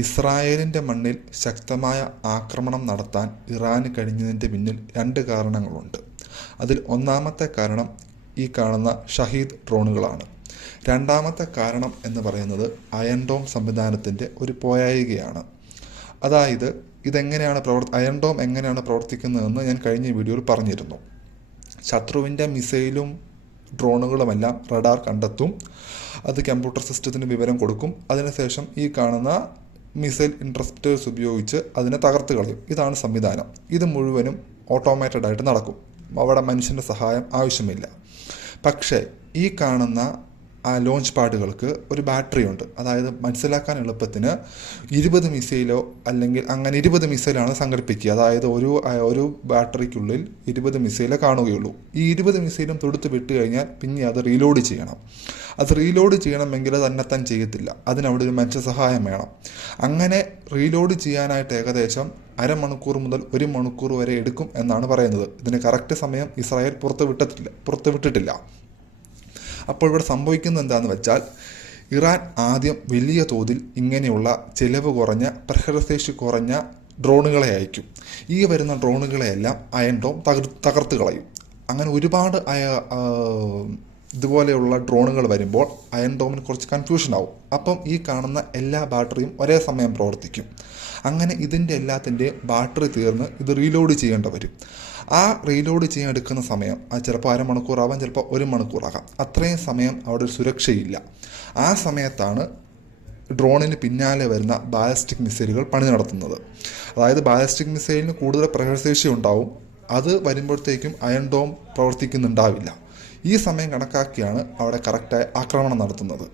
ഇസ്രായേലിൻ്റെ മണ്ണിൽ ശക്തമായ ആക്രമണം നടത്താൻ ഇറാന് കഴിഞ്ഞതിൻ്റെ പിന്നിൽ 2 കാരണങ്ങളുണ്ട്. അതിൽ ഒന്നാമത്തെ കാരണം ഈ കാണുന്ന ഷഹീദ് ഡ്രോണുകളാണ്. രണ്ടാമത്തെ കാരണം എന്ന് പറയുന്നത് അയൺ ഡോം സംവിധാനത്തിൻ്റെ ഒരു പോരായികയാണ്. അതായത് അയൺ ഡോം എങ്ങനെയാണ് പ്രവർത്തിക്കുന്നതെന്ന് ഞാൻ കഴിഞ്ഞ വീഡിയോയിൽ പറഞ്ഞിരുന്നു. ശത്രുവിൻ്റെ മിസൈലും ഡ്രോണുകളുമെല്ലാം റഡാർ കണ്ടെത്തും, അത് കമ്പ്യൂട്ടർ സിസ്റ്റത്തിന് വിവരം കൊടുക്കും. അതിനുശേഷം ഈ കാണുന്ന മിസൈൽ ഇൻറ്റർസെപ്റ്റേഴ്സ് ഉപയോഗിച്ച് അതിനെ തകർത്ത് കളയും. ഇതാണ് സംവിധാനം. ഇത് മുഴുവനും ഓട്ടോമാറ്റഡ് ആയിട്ട് നടക്കും. അവിടെ മനുഷ്യൻ്റെ സഹായം ആവശ്യമില്ല. പക്ഷേ ഈ കാണുന്ന ആ ലോഞ്ച് പാഡുകൾക്ക് ഒരു ബാറ്ററി ഉണ്ട്. അതായത് മനസ്സിലാക്കാൻ എളുപ്പത്തിന് 20 മിസൈലോ അല്ലെങ്കിൽ അങ്ങനെ 20 മിസൈലാണ് സംഘടിപ്പിക്കുക. അതായത് ഒരു ബാറ്ററിക്കുള്ളിൽ 20 മിസൈലേ കാണുകയുള്ളൂ. ഈ 20 മിസൈലും തൊടുത്ത് വിട്ട് കഴിഞ്ഞാൽ പിന്നെ അത് റീലോഡ് ചെയ്യണം. അത് റീലോഡ് ചെയ്യണമെങ്കിൽ തന്നെത്താൻ ചെയ്യത്തില്ല. അതിനവിടെ ഒരു മനുഷ്യ സഹായം വേണം. അങ്ങനെ റീലോഡ് ചെയ്യാനായിട്ട് ഏകദേശം അരമണിക്കൂർ മുതൽ 1 മണിക്കൂർ വരെ എടുക്കും എന്നാണ് പറയുന്നത്. ഇതിന് കറക്റ്റ് സമയം ഇസ്രായേൽ പുറത്തുവിട്ടിട്ടില്ല. അപ്പോൾ ഇവിടെ സംഭവിക്കുന്നത് എന്താണെന്ന് വെച്ചാൽ, ഇറാൻ ആദ്യം വലിയ തോതിൽ ഇങ്ങനെയുള്ള ചിലവ് കുറഞ്ഞ പ്രഹരശേഷി കുറഞ്ഞ ഡ്രോണുകളെ അയക്കും. ഈ വരുന്ന ഡ്രോണുകളെയെല്ലാം അയൺ ഡോം തകർത്ത് കളയും. അങ്ങനെ ഒരുപാട് ഇതുപോലെയുള്ള ഡ്രോണുകൾ വരുമ്പോൾ അയൺ ഡോമിന് കുറച്ച് കൺഫ്യൂഷൻ ആവും. അപ്പം ഈ കാണുന്ന എല്ലാ ബാറ്ററിയും ഒരേ സമയം പ്രവർത്തിക്കും. അങ്ങനെ ഇതിൻ്റെ എല്ലാത്തിൻ്റെയും ബാറ്ററി തീർന്ന് ഇത് റീലോഡ് ചെയ്യേണ്ടി വരും. ആ റീലോഡ് ചെയ്യാൻ എടുക്കുന്ന സമയം അത് ചിലപ്പോൾ അരമണിക്കൂറാവാം, ചിലപ്പോൾ 1 മണിക്കൂറാകാം. അത്രയും സമയം അവിടെ ഒരു സുരക്ഷയില്ല. ആ സമയത്താണ് ഡ്രോണിന് പിന്നാലെ വരുന്ന ബാലിസ്റ്റിക് മിസൈലുകൾ പണി നടത്തുന്നത്. അതായത് ബാലിസ്റ്റിക് മിസൈലിന് കൂടുതൽ പ്രഹരശേഷി ഉണ്ടാവും. അത് വരുമ്പോഴത്തേക്കും അയൺ ഡോം പ്രവർത്തിക്കുന്നുണ്ടാവില്ല. ഈ സമയം കണക്കാക്കിയാണ് അവിടെ കറക്റ്റായി ആക്രമണം നടത്തുന്നത്.